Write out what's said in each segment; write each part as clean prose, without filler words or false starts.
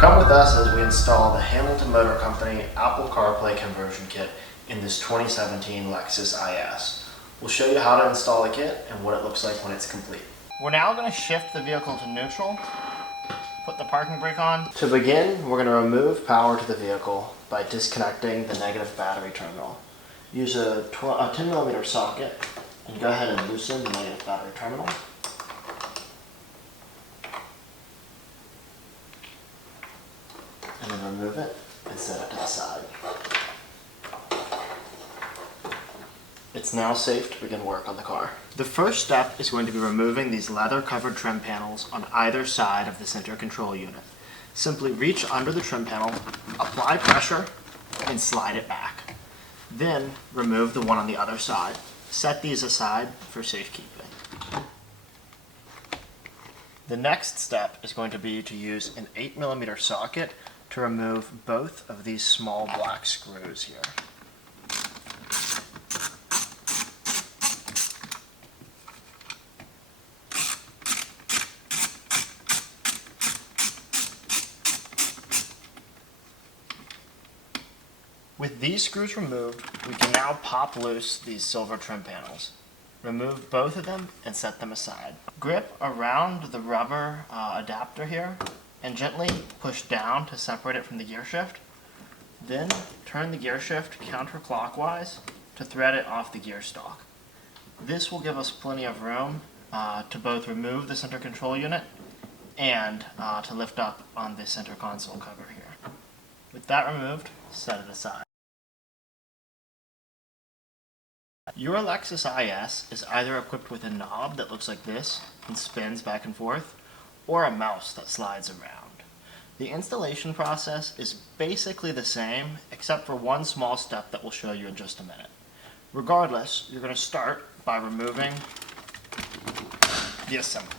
Come with us as we install the Hamilton Motor Company Apple CarPlay conversion kit in this 2017 Lexus IS. We'll show you how to install the kit and what it looks like when it's complete. We're now going to shift the vehicle to neutral, put the parking brake on. To begin, we're going to remove power to the vehicle by disconnecting the negative battery terminal. Use a 10mm socket and go ahead and loosen the negative battery terminal. And then remove it and set it to the side. It's now safe to begin work on the car. The first step is going to be removing these leather-covered trim panels on either side of the center control unit. Simply reach under the trim panel, apply pressure, and slide it back. Then remove the one on the other side. Set these aside for safekeeping. The next step is going to be to use an 8mm socket to remove both of these small black screws here. With these screws removed, we can now pop loose these silver trim panels. Remove both of them and set them aside. Grip around the rubber adapter here and gently push down to separate it from the gear shift. Then turn the gear shift counterclockwise to thread it off the gear stalk. This will give us plenty of room to both remove the center control unit and to lift up on the center console cover here. With that removed, set it aside. Your Lexus IS is either equipped with a knob that looks like this and spins back and forth, or a mouse that slides around. The installation process is basically the same, except for one small step that we'll show you in just a minute. Regardless, you're going to start by removing the assembly.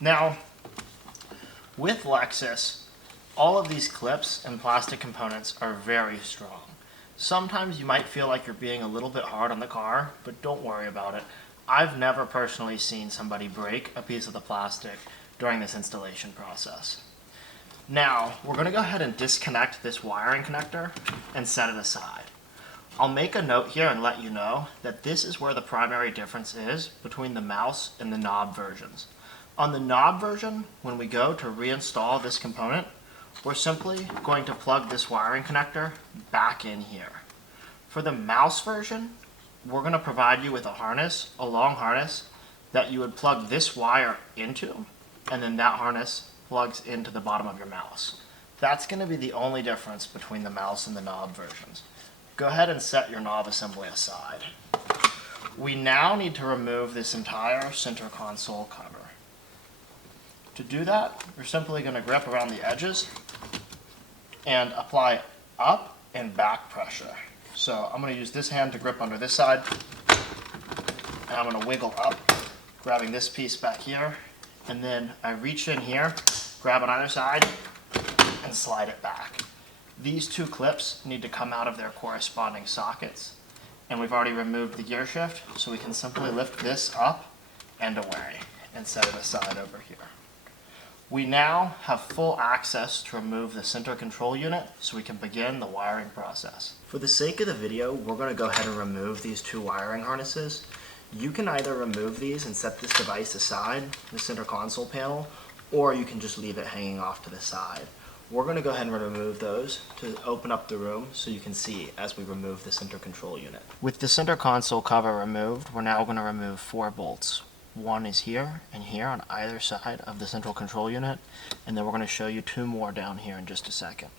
Now, with Lexus, all of these clips and plastic components are very strong. Sometimes you might feel like you're being a little bit hard on the car, but don't worry about it. I've never personally seen somebody break a piece of the plastic during this installation process. Now, we're going to go ahead and disconnect this wiring connector and set it aside. I'll make a note here and let you know that this is where the primary difference is between the mouse and the knob versions. On the knob version, when we go to reinstall this component, we're simply going to plug this wiring connector back in here. For the mouse version, we're going to provide you with a harness, a long harness, that you would plug this wire into, and then that harness plugs into the bottom of your mouse. That's going to be the only difference between the mouse and the knob versions. Go ahead and set your knob assembly aside. We now need to remove this entire center console cover. To do that, we're simply going to grip around the edges and apply up and back pressure. So I'm going to use this hand to grip under this side, and I'm going to wiggle up, grabbing this piece back here, and then I reach in here, grab on either side, and slide it back. These two clips need to come out of their corresponding sockets, and we've already removed the gear shift, so we can simply lift this up and away and set it aside over here. We now have full access to remove the center control unit so we can begin the wiring process. For the sake of the video, we're going to go ahead and remove these two wiring harnesses. You can either remove these and set this device aside, the center console panel, or you can just leave it hanging off to the side. We're going to go ahead and remove those to open up the room so you can see as we remove the center control unit. With the center console cover removed, we're now going to remove 4 bolts. One is here and here on either side of the central control unit, and then we're going to show you 2 more down here in just a second.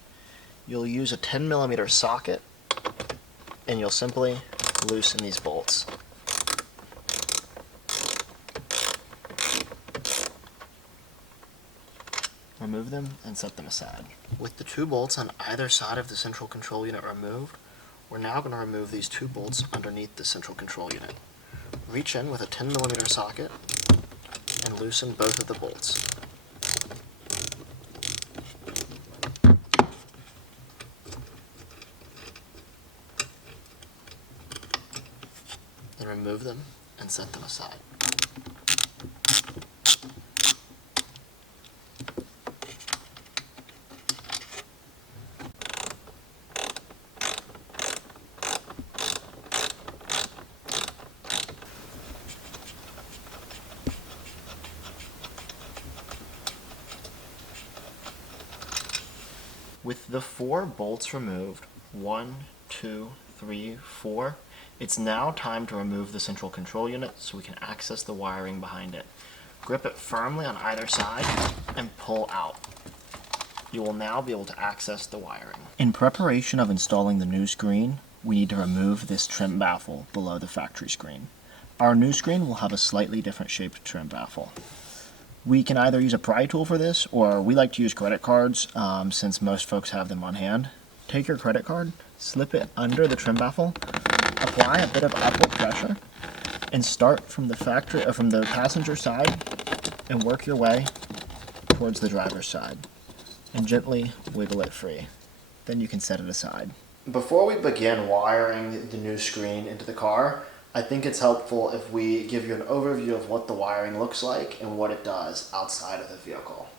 You'll use a 10mm socket and you'll simply loosen these bolts. Remove them and set them aside. With the 2 bolts on either side of the central control unit removed, we're now going to remove these 2 bolts underneath the central control unit. Reach in with a 10mm socket and loosen both of the bolts. then remove them and set them aside. With the 4 bolts removed, 1, 2, 3, 4, it's now time to remove the central control unit so we can access the wiring behind it. Grip it firmly on either side and pull out. You will now be able to access the wiring. In preparation of installing the new screen, we need to remove this trim baffle below the factory screen. Our new screen will have a slightly different shaped trim baffle. We can either use a pry tool for this, or we like to use credit cards since most folks have them on hand. Take your credit card, slip it under the trim baffle, apply a bit of upward pressure, and start from the passenger side and work your way towards the driver's side, and gently wiggle it free. Then you can set it aside. Before we begin wiring the new screen into the car, I think it's helpful if we give you an overview of what the wiring looks like and what it does outside of the vehicle.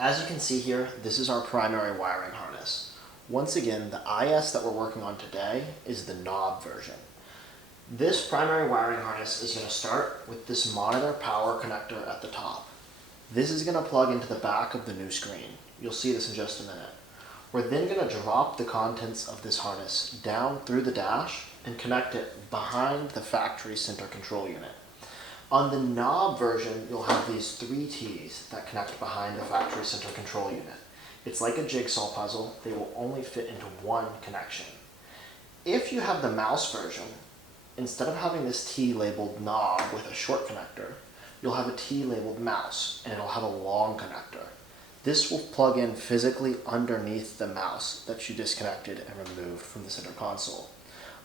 As you can see here, this is our primary wiring harness. Once again, the IS that we're working on today is the knob version. This primary wiring harness is going to start with this monitor power connector at the top. This is going to plug into the back of the new screen. You'll see this in just a minute. We're then going to drop the contents of this harness down through the dash and connect it behind the factory center control unit. On the knob version, you'll have these 3 T's that connect behind the factory center control unit. It's like a jigsaw puzzle. They will only fit into one connection. If you have the mouse version, instead of having this T labeled knob with a short connector, you'll have a T labeled mouse, and it'll have a long connector. This will plug in physically underneath the mouse that you disconnected and removed from the center console.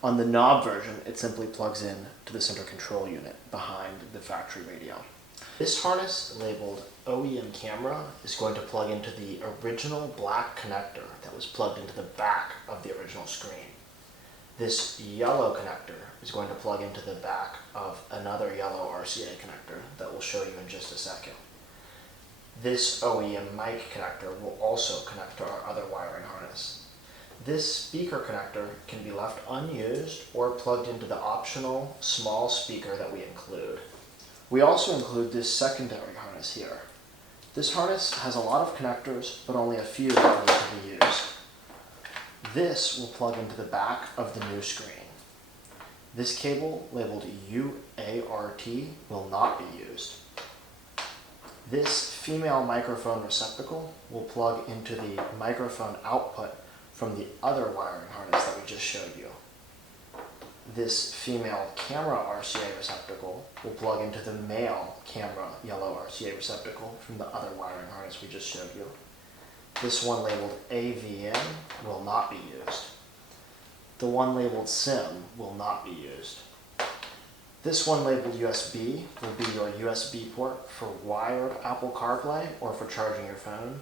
On the knob version, it simply plugs in to the center control unit behind the factory radio. This harness, labeled OEM camera, is going to plug into the original black connector that was plugged into the back of the original screen. This yellow connector is going to plug into the back of another yellow RCA connector that we'll show you in just a second. This OEM mic connector will also connect to our other wiring harness. This speaker connector can be left unused or plugged into the optional small speaker that we include. We also include this secondary harness here. This harness has a lot of connectors, but only a few that need to be used. This will plug into the back of the new screen. This cable, labeled UART, will not be used. This female microphone receptacle will plug into the microphone output from the other wiring harness that we just showed you. This female camera RCA receptacle will plug into the male camera yellow RCA receptacle from the other wiring harness we just showed you. This one labeled AVN will not be used. The one labeled SIM will not be used. This one labeled USB will be your USB port for wired Apple CarPlay or for charging your phone.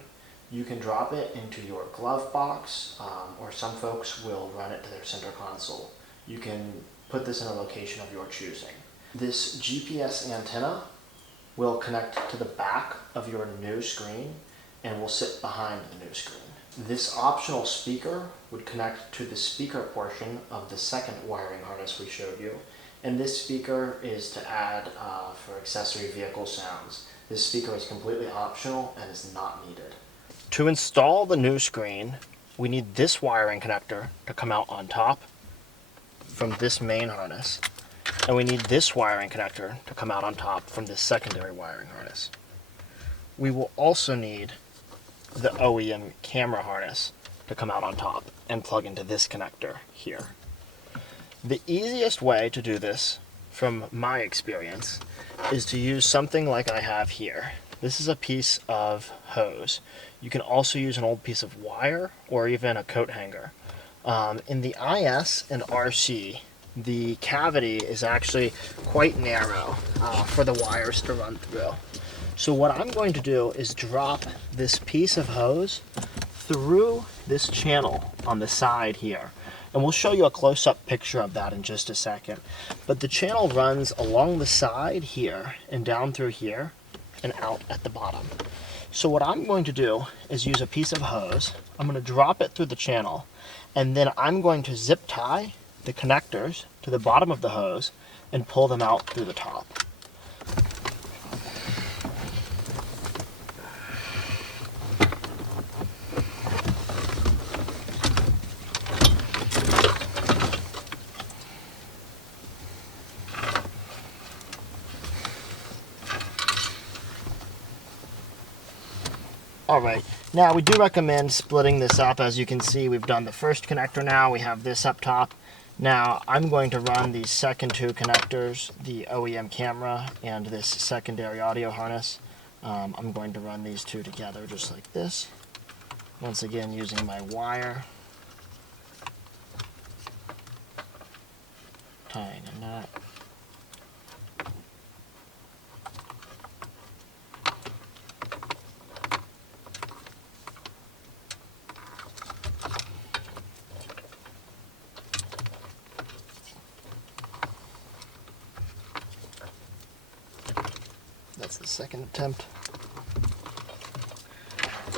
You can drop it into your glove box, or some folks will run it to their center console. You can put this in a location of your choosing. This GPS antenna will connect to the back of your new screen and will sit behind the new screen. This optional speaker would connect to the speaker portion of the second wiring harness we showed you, and this speaker is to add for accessory vehicle sounds. This speaker is completely optional and is not needed. To install the new screen, we need this wiring connector to come out on top from this main harness, and we need this wiring connector to come out on top from this secondary wiring harness. We will also need the OEM camera harness to come out on top and plug into this connector here. The easiest way to do this, from my experience, is to use something like I have here. This is a piece of hose. You can also use an old piece of wire or even a coat hanger. In the IS and RC, the cavity is actually quite narrow for the wires to run through. So what I'm going to do is drop this piece of hose through this channel on the side here. And we'll show you a close-up picture of that in just a second. But the channel runs along the side here and down through here and out at the bottom. So what I'm going to do is use a piece of hose. I'm going to drop it through the channel, and then I'm going to zip tie the connectors to the bottom of the hose and pull them out through the top. Alright, now we do recommend splitting this up. As you can see, we've done the first connector now, we have this up top. Now I'm going to run these second two connectors, the OEM camera and this secondary audio harness. I'm going to run these two together just like this. Once again, using my wire, tying a knot. That's the second attempt.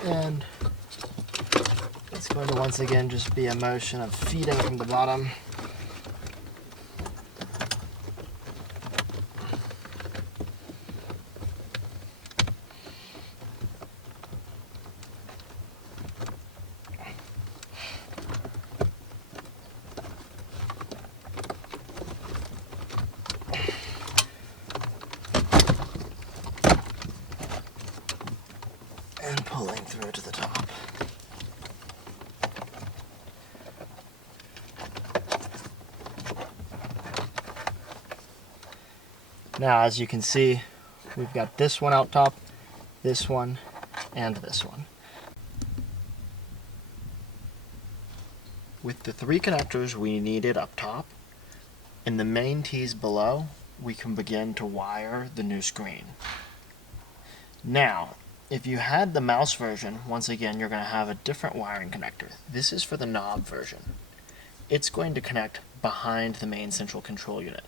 And it's going to once again just be a motion of feeding from the bottom. And pulling through to the top. Now, as you can see, we've got this one out top, this one, and this one. With the three connectors we needed up top, in the main tees below, we can begin to wire the new screen. Now, if you had the mouse version, once again, you're going to have a different wiring connector. This is for the knob version. It's going to connect behind the main central control unit.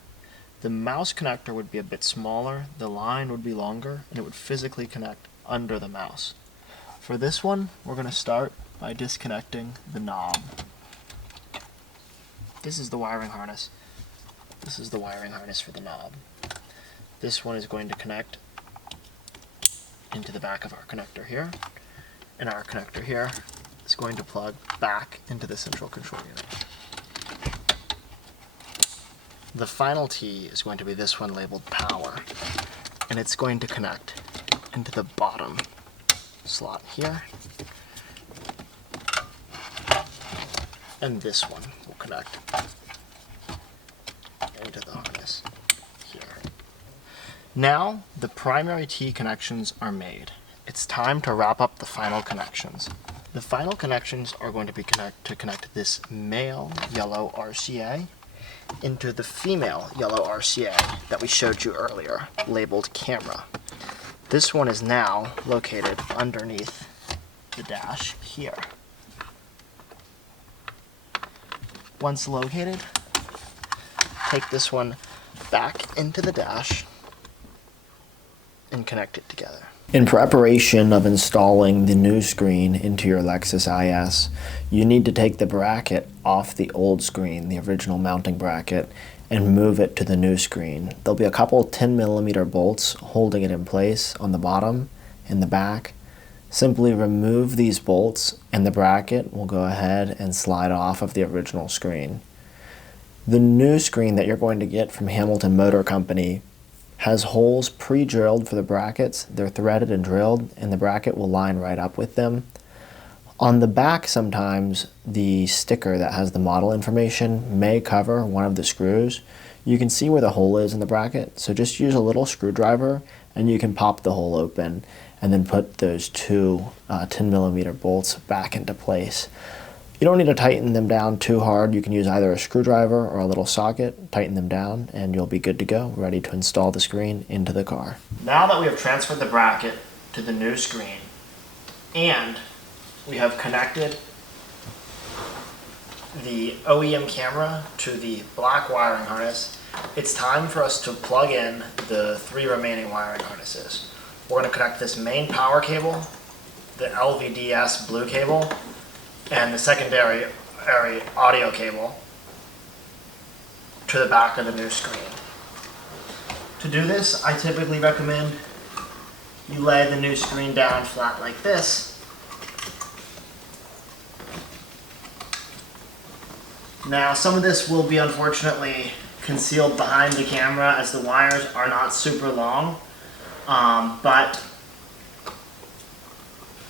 The mouse connector would be a bit smaller, the line would be longer, and it would physically connect under the mouse. For this one, we're going to start by disconnecting the knob. This is the wiring harness. This is the wiring harness for the knob. This one is going to connect into the back of our connector here, and our connector here is going to plug back into the central control unit. The final T is going to be this one labeled power, and it's going to connect into the bottom slot here, and this one will connect into the harness here. Now the primary T connections are made. It's time to wrap up the final connections. The final connections are going to be to connect this male yellow RCA into the female yellow RCA that we showed you earlier, labeled camera. This one is now located underneath the dash here. Once located, take this one back into the dash and connect it together. In preparation of installing the new screen into your Lexus IS, you need to take the bracket off the old screen, the original mounting bracket, and move it to the new screen. There'll be a couple 10mm bolts holding it in place on the bottom and the back. Simply remove these bolts and the bracket will go ahead and slide off of the original screen. The new screen that you're going to get from Hamilton Motor Company has holes pre-drilled for the brackets. They're threaded and drilled, and the bracket will line right up with them. On the back, sometimes the sticker that has the model information may cover one of the screws. You can see where the hole is in the bracket, so just use a little screwdriver and you can pop the hole open and then put those two 10mm bolts back into place. You don't need to tighten them down too hard. You can use either a screwdriver or a little socket, tighten them down, and you'll be good to go, ready to install the screen into the car. Now that we have transferred the bracket to the new screen and we have connected the OEM camera to the black wiring harness. It's time for us to plug in the 3 remaining wiring harnesses. We're going to connect this main power cable, the LVDS blue cable, and the secondary audio cable to the back of the new screen. To do this, I typically recommend you lay the new screen down flat like this. Now, some of this will be unfortunately concealed behind the camera as the wires are not super long, but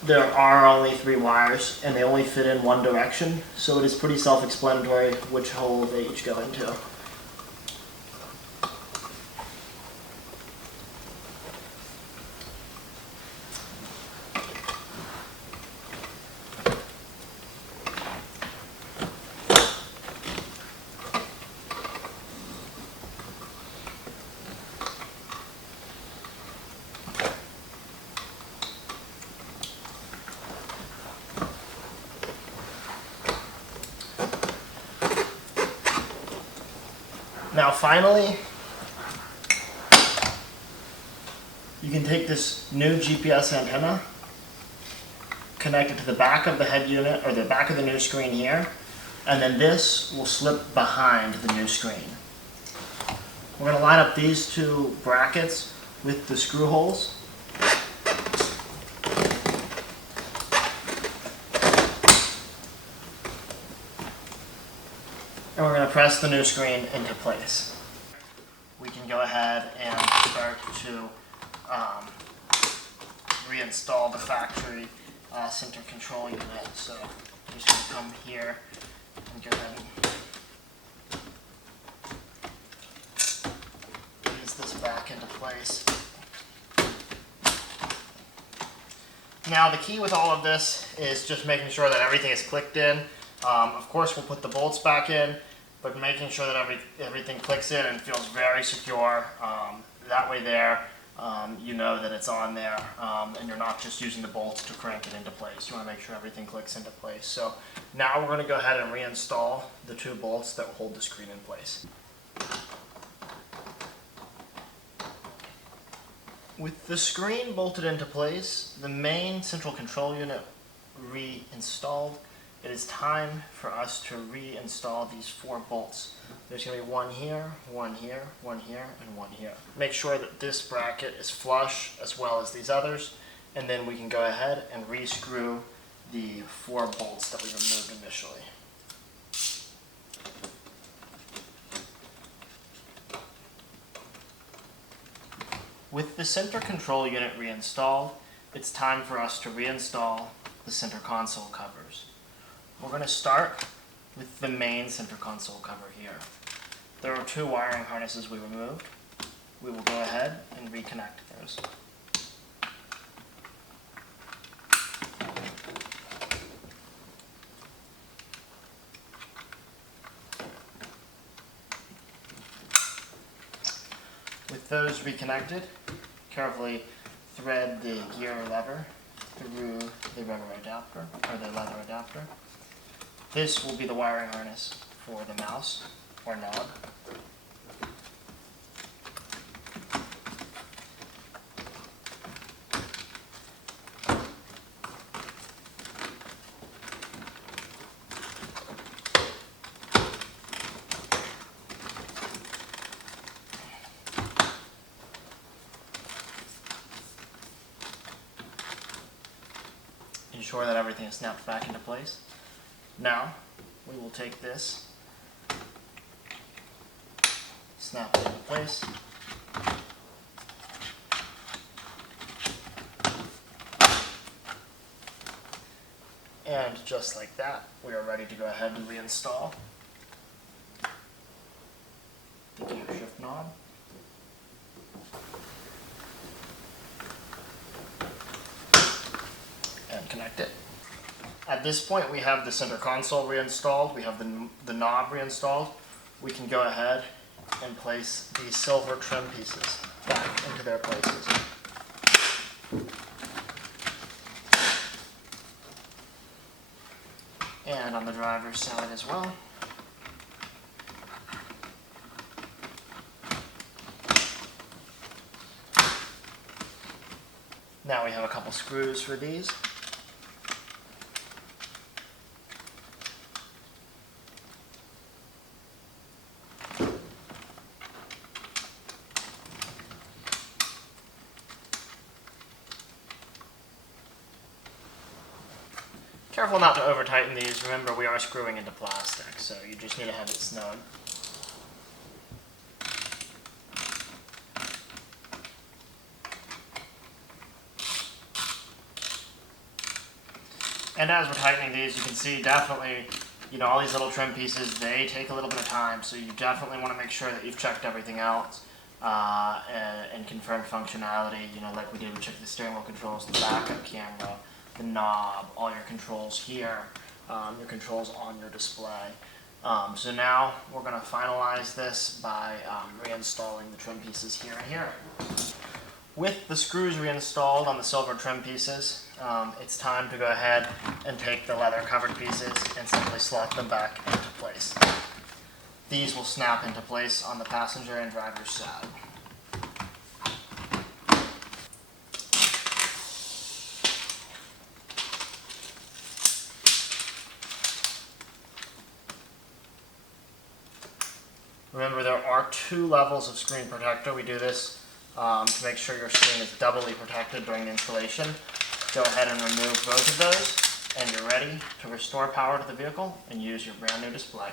there are only 3 wires and they only fit in one direction, so it is pretty self-explanatory which hole they each go into. Now finally, you can take this new GPS antenna, connect it to the back of the head unit, or the back of the new screen here, and then this will slip behind the new screen. We're going to line up these 2 brackets with the screw holes. And we're going to press the new screen into place. We can go ahead and start to reinstall the factory center control unit. So I'm just going to come here and go ahead and ease this back into place. Now the key with all of this is just making sure that everything is clicked in. Of course we'll put the bolts back in, but making sure that everything clicks in and feels very secure. That way there, you know that it's on there, and you're not just using the bolts to crank it into place. You want to make sure everything clicks into place. So now we're going to go ahead and reinstall the 2 bolts that hold the screen in place. With the screen bolted into place, the main central control unit reinstalled, it is time for us to reinstall these 4 bolts. There's going to be 1 here, 1 here, 1 here, and 1 here. Make sure that this bracket is flush as well as these others, and then we can go ahead and re-screw the 4 bolts that we removed initially. With the center control unit reinstalled, it's time for us to reinstall the center console covers. We're going to start with the main center console cover here. There are 2 wiring harnesses we removed. We will go ahead and reconnect those. With those reconnected, carefully thread the gear lever through the rubber adapter, or the leather adapter. This will be the wiring harness for the mouse or knob. Ensure that everything is snapped back into place. Now, we will take this, snap it into place, and just like that, we are ready to go ahead and reinstall the gear shift knob. And connect it. At this point, we have the center console reinstalled, we have the knob reinstalled. We can go ahead and place these silver trim pieces back into their places. and on the driver's side as well. Now we have a couple screws for these. Careful not to over tighten these. Remember, we are screwing into plastic, so you just need to have it snug. And as we're tightening these, you can see definitely, all these little trim pieces, they take a little bit of time, so you definitely want to make sure that you've checked everything else and confirmed functionality, like we did. We checked the steering wheel controls, the backup camera, the knob, all your controls here, your controls on your display. So now we're going to finalize this by reinstalling the trim pieces here and here. With the screws reinstalled on the silver trim pieces, it's time to go ahead and take the leather covered pieces and simply slot them back into place. These will snap into place on the passenger and driver's side. Remember, there are 2 levels of screen protector. We do this to make sure your screen is doubly protected during the installation. Go ahead and remove both of those, and you're ready to restore power to the vehicle and use your brand new display.